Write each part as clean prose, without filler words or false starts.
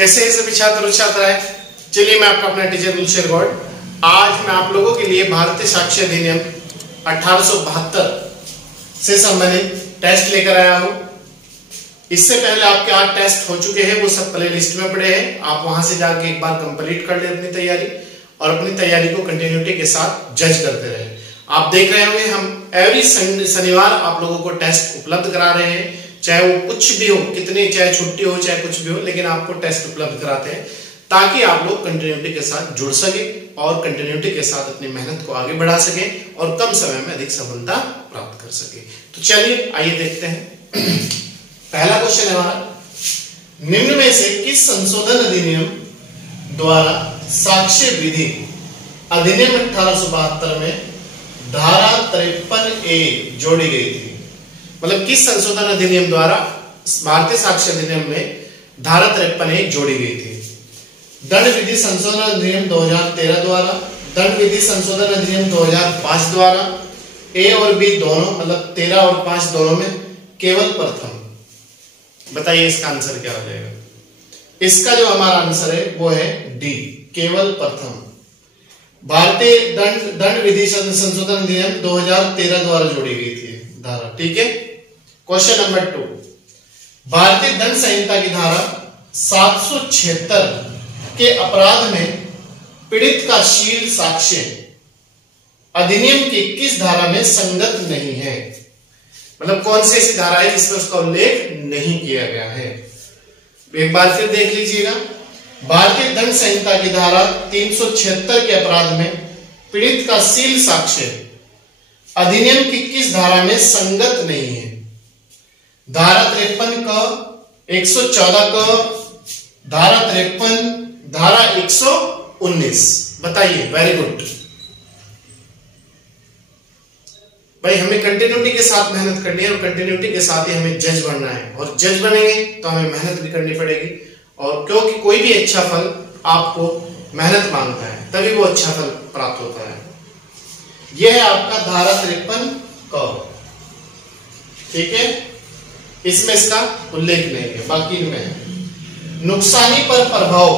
कैसे हैं सभी छात्र और छात्राएं। चलिए मैं आपका अपना टीचर गुलशेर गौड़ आज मैं आप लोगों के लिए भारतीय साक्ष्य अधिनियम 1872 से संबंधित टेस्ट लेकर आया हूं। इससे पहले आपके 8 टेस्ट हो चुके हैं, वो सब प्ले लिस्ट में पड़े हैं। आप वहां से जाके एक बार कंप्लीट कर ले अपनी तैयारी और अपनी तैयारी को कंटिन्यूटी के साथ जज करते रहे। आप देख रहे होंगे हम एवरी शनिवार आप लोगों को टेस्ट उपलब्ध करा रहे हैं, चाहे वो कुछ भी हो, कितनी चाहे छुट्टी हो चाहे कुछ भी हो, लेकिन आपको टेस्ट उपलब्ध कराते हैं ताकि आप लोग कंटिन्यूटी के साथ जुड़ सके और कंटिन्यूटी के साथ अपनी मेहनत को आगे बढ़ा सके और कम समय में अधिक सफलता प्राप्त कर सके। तो चलिए आइए देखते हैं। पहला क्वेश्चन है हमारा, निम्न में से किस संशोधन अधिनियम द्वारा साक्ष्य विधि अधिनियम 1872 में धारा 53A जोड़ी गई थी? मतलब किस संशोधन अधिनियम द्वारा भारतीय साक्ष्य अधिनियम में धारा 53A जोड़ी गई थी? दंड विधि संशोधन अधिनियम 2013 द्वारा, दंड विधि संशोधन अधिनियम 2005 द्वारा, ए और बी दोनों मतलब 13 और 5 दोनों में, केवल प्रथम। बताइए इसका आंसर क्या हो जाएगा? इसका जो हमारा आंसर है वो है डी, केवल प्रथम। भारतीय दंड विधि संशोधन अधिनियम 2013 द्वारा जोड़ी गई थी धारा। ठीक है। क्वेश्चन नंबर 2, भारतीय दंड संहिता की धारा 776 के अपराध में पीड़ित का शील साक्ष्य अधिनियम की किस धारा में संगत नहीं है? मतलब कौन सी ऐसी धारा है जिसमें उसका उल्लेख नहीं किया गया है? एक बार फिर देख लीजिएगा। भारतीय दंड संहिता की धारा 376 के अपराध में पीड़ित का शील साक्ष्य अधिनियम की किस धारा में संगत नहीं है? धारा 53 का, 114 का, धारा 53, धारा 119। बताइए। वेरी गुड भाई, हमें कंटिन्यूटी के साथ मेहनत करनी है और कंटिन्यूटी के साथ ही हमें जज बनना है और जज बनेंगे तो हमें मेहनत भी करनी पड़ेगी। और क्योंकि कोई भी अच्छा फल आपको मेहनत मांगता है तभी वो अच्छा फल प्राप्त होता है। यह है आपका धारा 53 का। ठीक है, इसमें इसका उल्लेख नहीं है, बाकी में है। नुकसानी पर प्रभाव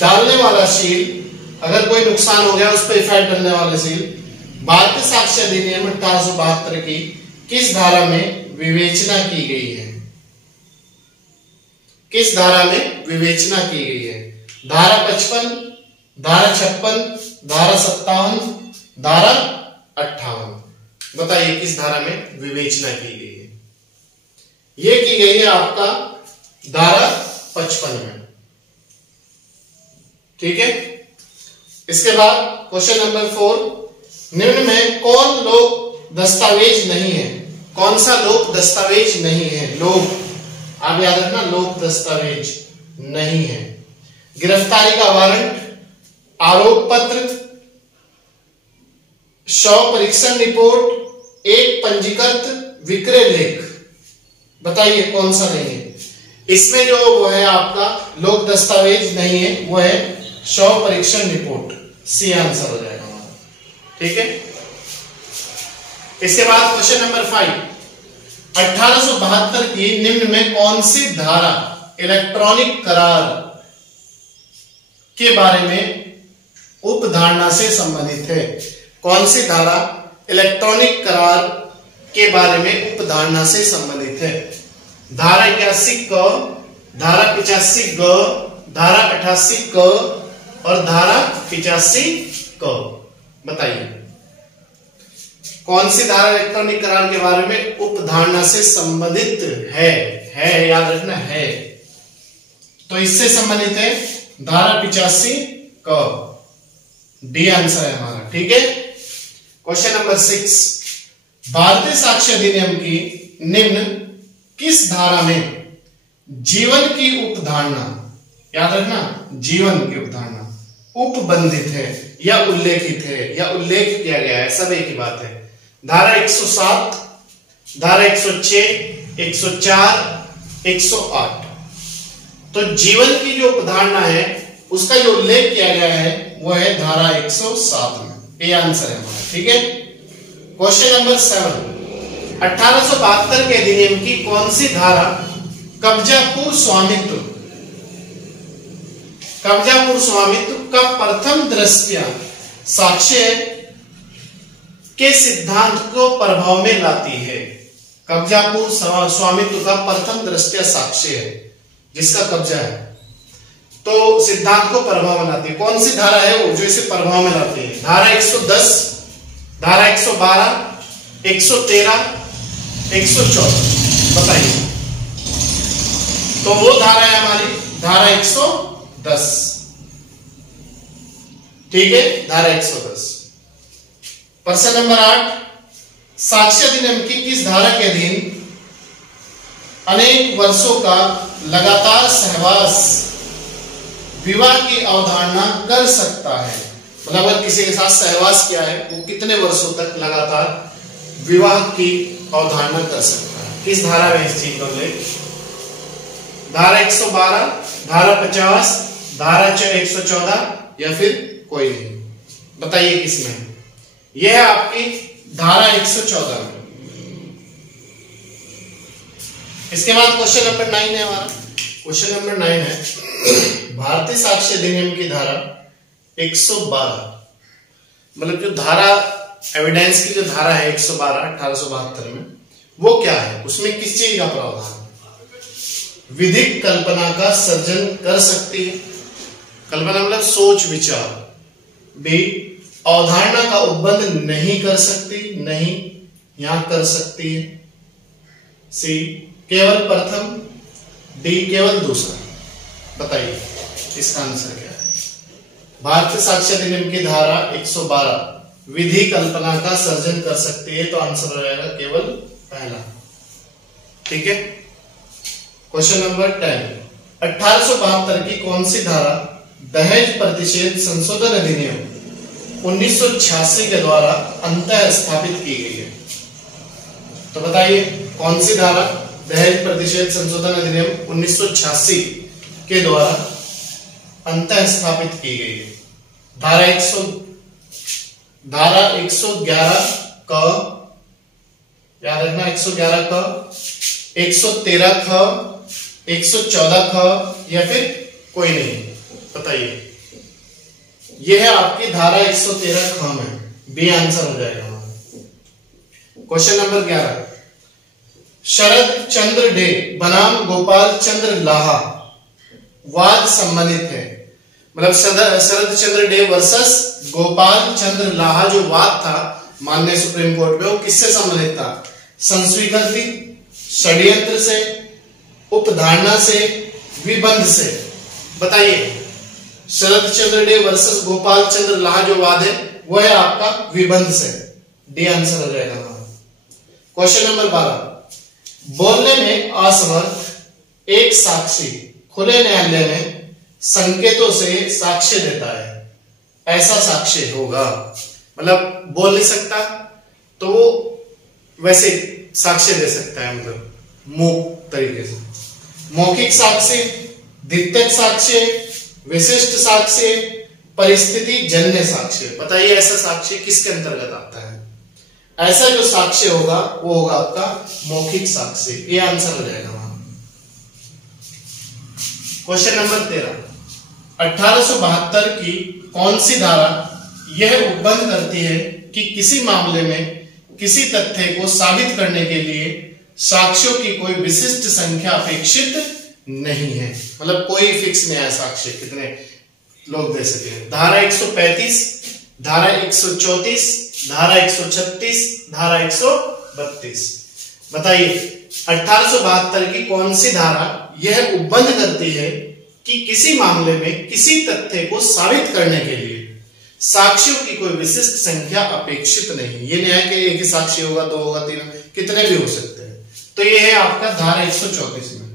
डालने वाला शील, अगर कोई नुकसान हो गया उस पर इफेक्ट डालने वाला शील भारतीय साक्ष्य अधिनियम 1872 की किस धारा में विवेचना की गई है? किस धारा में विवेचना की गई है? धारा 55, धारा 56, धारा 57, धारा 58। बताइए किस धारा में विवेचना की गई है? यह की गई है आपका धारा 55 में। ठीक है। इसके बाद क्वेश्चन नंबर 4, निम्न में कौन लोक दस्तावेज नहीं है? कौन सा लोक दस्तावेज नहीं है? लोक, आप याद रखना, लोक दस्तावेज नहीं है। गिरफ्तारी का वारंट, आरोप पत्र, शव परीक्षण रिपोर्ट, एक पंजीकृत विक्रय लेख। बताइए कौन सा नहीं है? इसमें जो वो है आपका लोक दस्तावेज नहीं है वो है शव परीक्षण रिपोर्ट। सी आंसर हो जाएगा हमारा। ठीक है। इसके बाद क्वेश्चन नंबर 5, 1872 की निम्न में कौन सी धारा इलेक्ट्रॉनिक करार के बारे में उपधारणा से संबंधित है? कौन सी धारा इलेक्ट्रॉनिक करार के बारे में उपधारणा से संबंधित है? धारा 81 क, धारा 85 ग, धारा 88 क और धारा 85 क। बताइए कौन सी धारा इलेक्ट्रॉनिक करार के बारे में उपधारणा से संबंधित है? याद रखना है। तो इससे संबंधित है धारा 85 क। डी आंसर है हमारा। ठीक है। क्वेश्चन नंबर 6, भारतीय साक्ष्य अधिनियम की निम्न किस धारा में जीवन की उपधारणा, याद रखना, जीवन की उपधारणा उपबंधित है या उल्लेखित है या उल्लेख किया गया है? सब एक ही बात है। धारा 107, धारा 106, 104, 108। तो जीवन की जो उपधारणा है उसका जो उल्लेख किया गया है वो है धारा 107 में। ये आंसर है हमारा। ठीक है। क्वेश्चन नंबर 7, 1872 के अधिनियम की कौन सी धारा कब्जा पूर्व स्वामित्व कब्जा पूर्व स्वामित्व का प्रथम दृष्टया साक्ष्य के सिद्धांत को प्रभाव में लाती है। कब्जा पूर्व स्वामित्व का प्रथम दृष्टया साक्ष्य है जिसका कब्जा है, तो सिद्धांत को प्रभाव में लाती है। कौन सी धारा है वो जो इसे प्रभाव में लाती है? धारा 110, धारा 112, 113, 114। बताइए। तो वो धारा है हमारी धारा 110। ठीक है, धारा 110। प्रश्न नंबर 8, साक्ष्य अधिनियम की किस धारा के अधीन अनेक वर्षों का लगातार सहवास विवाह की अवधारणा कर सकता है? मतलब अगर किसी के साथ सहवास किया है वो कितने वर्षों तक लगातार विवाह की अवधारणा कर सकता है? किस धारा में इस चीज को ले? धारा 112, धारा 50, धारा 114 या फिर कोई नहीं? बताइए किसमें? यह है आपकी धारा 114 में। इसके बाद क्वेश्चन नंबर 9 है हमारा। क्वेश्चन नंबर 9 है भारतीय साक्ष्य अधिनियम की धारा 112, मतलब जो धारा एविडेंस की जो धारा है 112 1872 में, वो क्या है? उसमें किस चीज का प्रावधान? विधिक कल्पना का सर्जन कर सकती है। कल्पना मतलब सोच विचार। बी, अवधारणा का उपबंध नहीं कर सकती, नहीं यहां कर सकती है। सी, केवल प्रथम। डी, केवल दूसरा। बताइए इसका आंसर क्या है? भारतीय साक्ष्य अधिनियम की धारा 112 विधि कल्पना का सर्जन कर सकती है, तो आंसर हो जाएगा केवल पहला। ठीक है। क्वेश्चन नंबर 10, 1872 की कौन सी धारा दहेज प्रतिषेध संशोधन अधिनियम 1986 के द्वारा अंतः स्थापित की गई है? तो बताइए कौन सी धारा दहेज प्रतिषेध संशोधन अधिनियम 1986 के द्वारा अंतः स्थापित की गई है? धारा 111 क, याद रखना 111 क, 113 ख, 114 ख या फिर कोई नहीं? बताइए। यह है आपकी धारा 113 ख में। बी आंसर हो जाएगा। क्वेश्चन नंबर 11, शरद चंद्र डे बनाम गोपाल चंद्र लाहा वाद संबंधित है। मतलब शरद चंद्र डे वर्सेस गोपाल चंद्र लाहा जो वाद था माननीय सुप्रीम कोर्ट में, वो किससे संबंधित था? संस्वीकृति, षड्यंत्र से, उपधारणा से, विबंध से? बताइए। शरद चंद्र डे वर्सेस गोपाल चंद्र लाहा जो वाद है वो है आपका विबंध से। डी आंसर हो जाएगा। क्वेश्चन नंबर 12, बोलने में असमर्थ एक साक्षी खुले न्यायालय में संकेतों से साक्ष्य देता है, ऐसा साक्ष्य होगा? मतलब बोल नहीं सकता तो वो वैसे साक्ष्य दे सकता है, मतलब मौखिक तरीके से। मौखिक साक्ष्य, द्वितीयक साक्ष्य, विशिष्ट साक्ष्य, परिस्थिति जन्य साक्ष्य? बताइए ऐसा साक्ष्य किसके अंतर्गत आता है? ऐसा जो साक्ष्य होगा वो होगा आपका मौखिक साक्ष्य। ये आंसर हो जाएगा वहां। क्वेश्चन नंबर 13, 1872 की कौन सी धारा यह उपबंध करती है कि किसी मामले में किसी तथ्य को साबित करने के लिए साक्ष्यों की कोई विशिष्ट संख्या अपेक्षित नहीं है? मतलब कोई फिक्स नहीं है साक्ष्य कितने लोग दे सके। धारा 135, धारा 134, धारा 136, धारा 132? बताइए 1872 की कौन सी धारा यह उपबंध करती है कि किसी मामले में किसी तथ्य को साबित करने के लिए साक्ष्यों की कोई विशिष्ट संख्या अपेक्षित नहीं? ये नहीं है कि एक ही साक्षी होगा, दो होगा, तीन, कितने भी हो सकते हैं। तो ये है आपका धारा 134 में।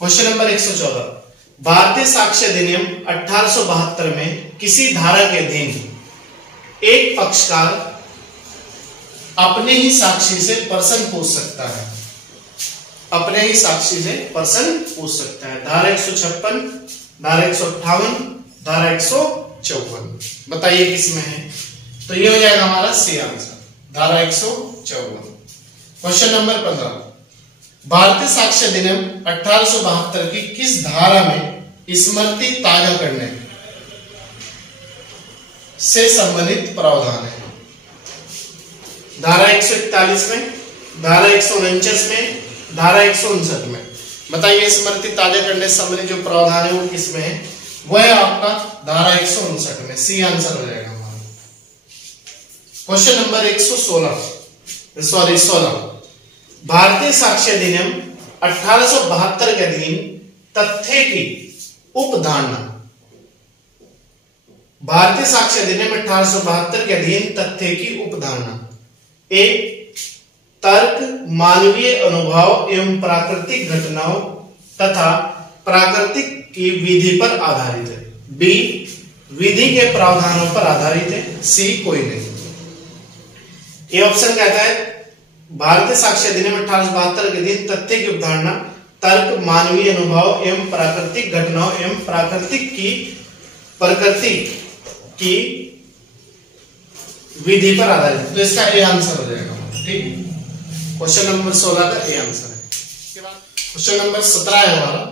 क्वेश्चन नंबर 114, भारतीय साक्ष्य अधिनियम 1872 में किसी धारा के अधीन एक पक्षकार अपने ही साक्षी से प्रश्न पूछ सकता है? अपने ही साक्षी से प्रश्न पूछ सकता है। धारा 156, धारा 158, धारा 154? बताइए किसमें है? तो ये हो जाएगा हमारा सी आंसर, धारा 154। क्वेश्चन नंबर 15, भारतीय साक्ष्य अधिनियम 1872 की किस धारा में स्मृति ताजा करने से संबंधित प्रावधान है? धारा 141 में, धारा 149 में, धारा 159 में। बताइए स्मृति ताजा करने से संबंधित जो प्रावधान है वो किसमें है? वो है आपका धारा 159 में। सी आंसर हो जाएगा हमारा। Question number 16। भारतीय साक्ष्य अधिनियम 1872 के अधीन तथ्य की उपधारणा। भारतीय साक्ष्य अधिनियम 1872 के अधीन तथ्य की उपधारणा। ए, तर्क मानवीय अनुभव एवं प्राकृतिक घटनाओं तथा प्राकृतिक की विधि पर आधारित है। बी, विधि के प्रावधानों पर आधारित है। सी, कोई नहीं। ये ऑप्शन कहता है भारतीय साक्ष्य अधिनियम 1872 के अधीन तथ्य की उपधारणा तर्क मानवीय अनुभव एवं प्राकृतिक घटनाओं एवं प्राकृतिक की प्रकृति की विधि पर आधारित। तो इसका ए आंसर हो जाएगा। ठीक है, क्वेश्चन नंबर 16 का ए आंसर है। इसके बाद क्वेश्चन नंबर 17 है हमारा।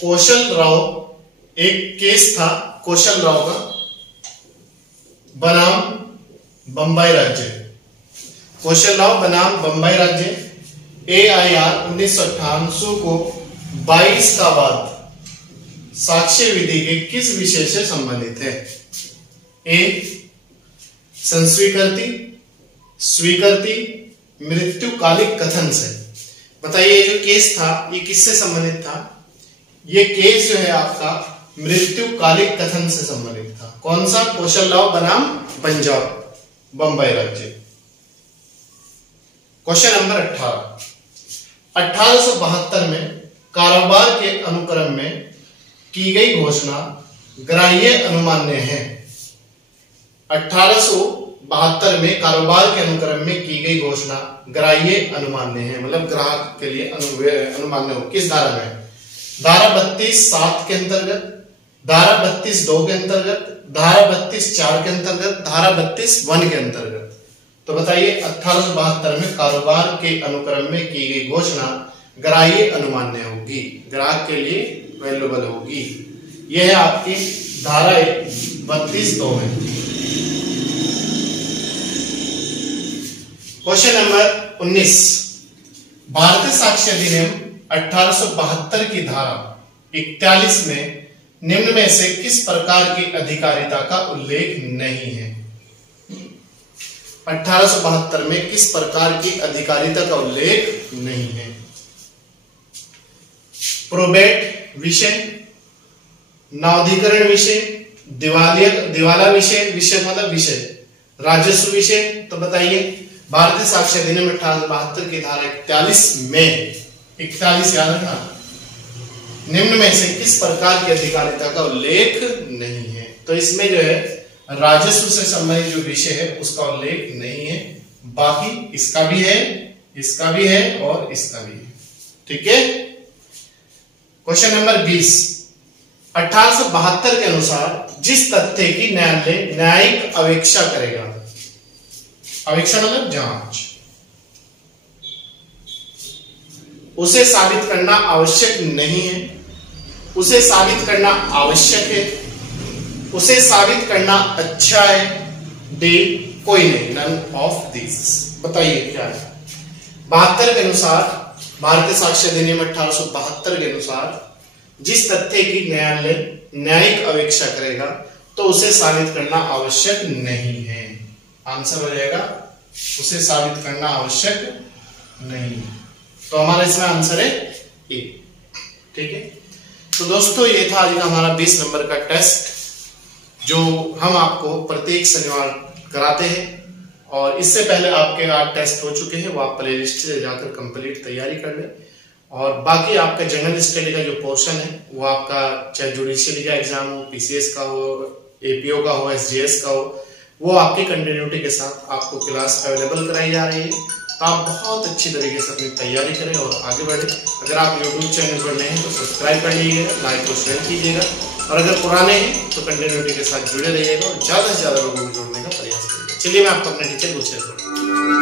कौशल राव, एक केस था कौशल राव का बनाम बंबई राज्य। कौशल राव बनाम बंबई राज्य AIR 1958 को 22 का बाद साक्ष्य विधि के किस विषय से संबंधित है? ए, संस्वीकृति, स्वीकृति, मृत्युकालिक कथन से। बताइए ये जो केस था ये किससे संबंधित था? ये केस जो है आपका मृत्युकालिक कथन से संबंधित था। कौन सा? कौशल राव बनाम पंजाब बंबई राज्य। Question number 18। 1872 में कारोबार के अनुक्रम में की गई घोषणा ग्राह्य अनुमान्य है। 1872 में कारोबार के अनुक्रम में की गई घोषणा ग्राह्य अनुमान्य है, मतलब ग्राहक के लिए अनुमान्य हो। किस धारा में? धारा 32(7) के अंतर्गत, धारा 32(2) के अंतर्गत, धारा 32(4) के अंतर्गत, धारा 32(1) के अंतर्गत। तो बताइए 1872 में कारोबार के अनुक्रम में की गई घोषणा ग्राह्य अनुमान्य होगी, ग्राहक के लिए वैल्यूएबल होगी। यह है आपकी धारा 32(2) में। Question number 19। भारतीय साक्ष्य अधिनियम 1872 की धारा 41 में निम्न में से किस प्रकार की अधिकारिता का उल्लेख नहीं है? 1872 में किस प्रकार की अधिकारिता का उल्लेख नहीं है? प्रोबेट विषय, नावधिकरण विषय, दिवाला विषय, विषय मतलब विषय, राजस्व विषय। तो बताइए भारतीय साक्ष्य अधिनियम 1872 की धारा 41 में, 41 याद रखना, निम्न में से किस प्रकार की अधिकारिता का उल्लेख नहीं है? तो इसमें जो है राजस्व से संबंधित जो विषय है उसका उल्लेख नहीं है, बाकी इसका भी है, इसका भी है और इसका भी है। ठीक है। Question number 20। 1872 के अनुसार जिस तथ्य की न्यायालय न्यायिक अवेक्षा करेगा, अवेक्षा मतलब जांच, उसे साबित करना आवश्यक नहीं है, उसे साबित करना आवश्यक है, उसे साबित करना अच्छा है। डी, कोई नहीं, नन ऑफ दिस। बताइए क्या है? 72 के अनुसार, भारतीय साक्ष्य अधिनियम 1872 के अनुसार जिस तथ्य की न्यायालय न्यायिक अवेक्षा करेगा तो उसे साबित करना आवश्यक नहीं है। आंसर हो जाएगा उसे साबित करना आवश्यक नहीं। तो हमारा इसमें आंसर है ए। ठीक है। तो दोस्तों ये था आज का हमारा 20 नंबर का टेस्ट जो हम आपको प्रत्येक शनिवार कराते हैं, और इससे पहले आपके 8 टेस्ट हो चुके हैं, वो आप प्लेलिस्ट से जाकर कंप्लीट तैयारी कर लें। और बाकी आपका जनरल स्टडी का जो पोर्शन है वो आपका चाहे जुडिशियरी का एग्जाम हो, पीसीएस का हो, एपीओ का हो, एसजीएस का हो, वो आपकी कंटिन्यूटी के साथ आपको क्लास अवेलेबल कराई जा रही है। तो आप बहुत अच्छी तरीके से अपनी तैयारी करें और आगे बढ़े। अगर आप यूट्यूब चैनल पर नए हैं तो सब्सक्राइब कर लीजिएगा, लाइक और शेयर कीजिएगा, और अगर पुराने हैं तो कंटिन्यूटी के साथ जुड़े रहिएगा और ज्यादा से ज्यादा लोगों को जोड़ने का प्रयास करिएगा। चलिए मैं आपको अपने टीचर को शेयर करूँ।